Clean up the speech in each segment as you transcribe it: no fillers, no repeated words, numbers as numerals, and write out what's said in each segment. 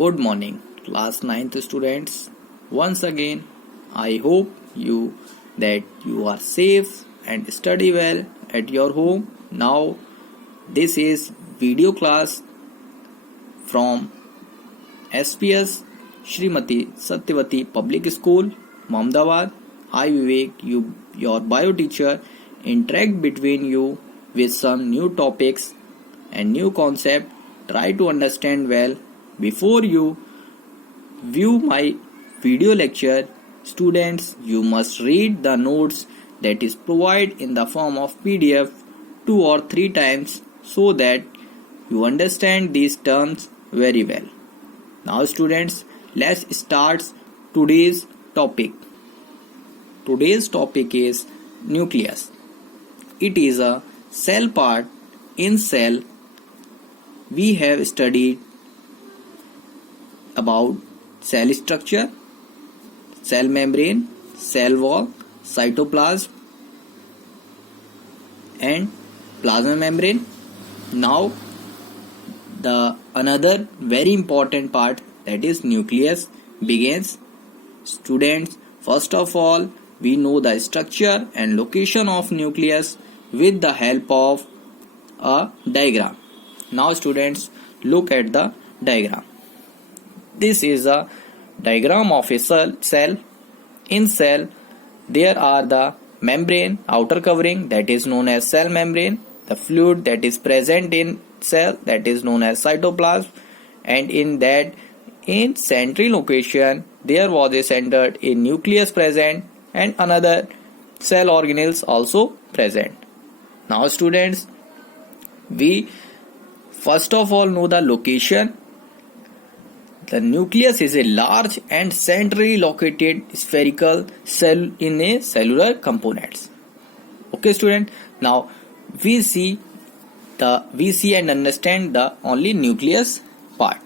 Good morning, class 9th students. Once again, I hope you that you are safe and study well at your home. Now, this is video class from SPS Shrimati Satyavati Public School, Mohammadabad. I Vivek, your bio teacher, interact between you with some new topics and new concept. Try to understand well before you view my video lecture. Students, you must read the notes that is provided in the form of PDF 2 or 3 times so that you understand these terms very well. Now students, let's start today's topic. Today's topic is nucleus. It is a cell part. In cell, we have studied about cell structure, cell membrane, cell wall, cytoplasm and plasma membrane. Now the another very important part, that is nucleus, begins. Students, first of all, we know the structure and location of nucleus with the help of a diagram. Now students, look at the diagram. This is a diagram of a cell. In cell, there are the membrane, outer covering, that is known as cell membrane, the fluid that is present in cell, that is known as cytoplasm, and in central location there was a centered a nucleus present and another cell organelles also present. Now students, we first of all know the location. The nucleus is a large and centrally located spherical cell in a cellular components. Okay student, now we see and understand the only nucleus part.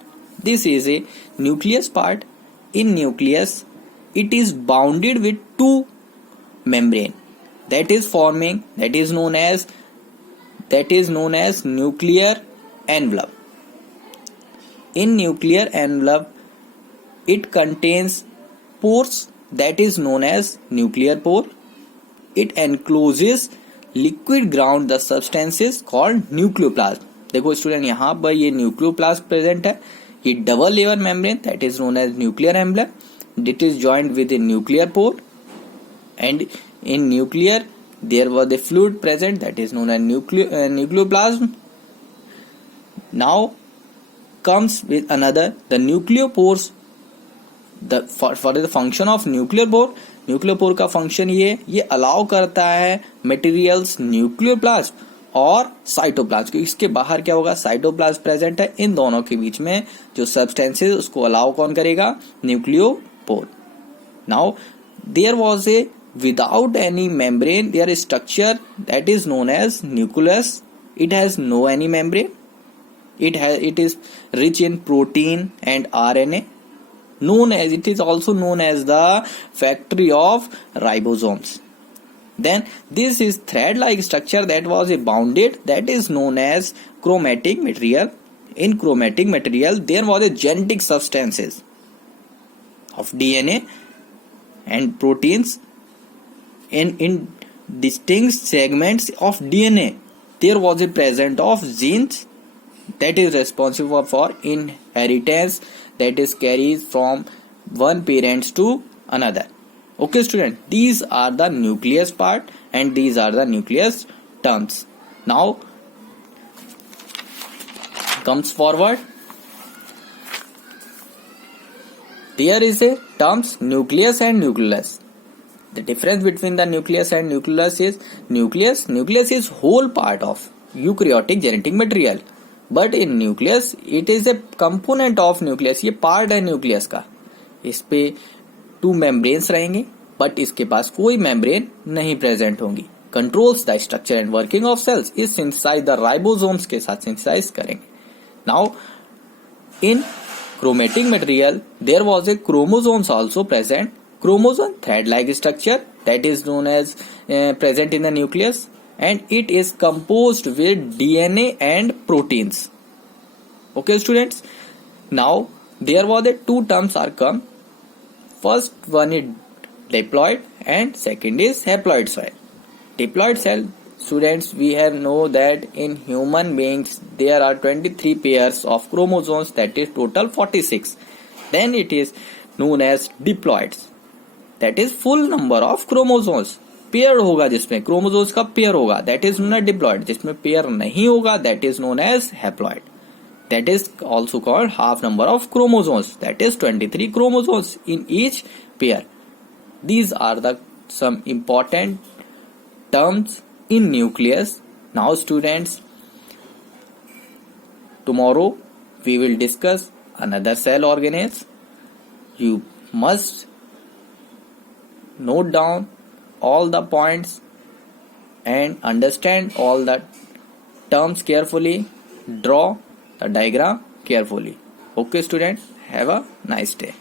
This is a nucleus part. In nucleus, it is bounded with two membrane that is known as nuclear envelope. In nuclear envelope, it contains pores that is known as nuclear pore. It encloses liquid ground the substances called nucleoplasm. देखो student, यहाँ पर ये न्यूक्लियोप्लास्ट present है. ये double layer membrane that is known as nuclear envelope. It is joined with a nuclear pore, and in nuclear there was a fluid present that is known as nucleoplasm. Now comes with another, the nucleopores. For the function of nuclear pore का function ये allow करता है materials nucleoplasm और cytoplasm, क्योंकि इसके बाहर क्या होगा, साइटोप्लाज्म प्रेजेंट है. इन दोनों के बीच में जो सब्सटेंसेस उसको अलाउ कौन करेगा, nucleopore. Now there was a without any membrane, their structure that is known as nucleus. It has no any membrane. It is rich in protein and RNA. It is also known as the factory of ribosomes. Then this is thread-like structure that was a bounded, that is known as chromatic material. In chromatic material, there was a genetic substances of DNA and proteins. In distinct segments of DNA, there was a presence of genes that is responsible for inheritance, that is carried from one parents to another. Okay student, these are the nucleus part and these are the nucleus terms. Now comes forward, there is a terms nucleus and nucleus. The difference between the nucleus and nucleus is nucleus is whole part of eukaryotic genetic material, but in nucleus it is a component of nucleus. ये part है nucleus का. इस पे 2 membranes रहेंगे, but इसके पास कोई membrane नहीं present होंगी. Controls the structure and working of cells is synthesized the ribosomes के साथ synthesize करेंगे. Now in chromatic material there was a chromosomes also present. Chromosome thread-like structure that is known as present in the nucleus, and it is composed with DNA and proteins. Okay students, now There was a two terms are come. First one is diploid and second is haploid cell. Diploid cell, students, we have know that in human beings there are 23 pairs of chromosomes, that is total 46. Then it is known as diploids, that is full number of chromosomes. Pair होगा जिसमें chromosomes का pair होगा, that is known as diploid. जिसमें pair नहीं होगा, that is known as haploid. That is also called half number of chromosomes, that is 23 chromosomes in each pair. These are the some important terms in nucleus. Now students, tomorrow we will discuss another cell organelles. You must note down all the points and understand all the terms carefully. Draw the diagram carefully. Okay students, have a nice day.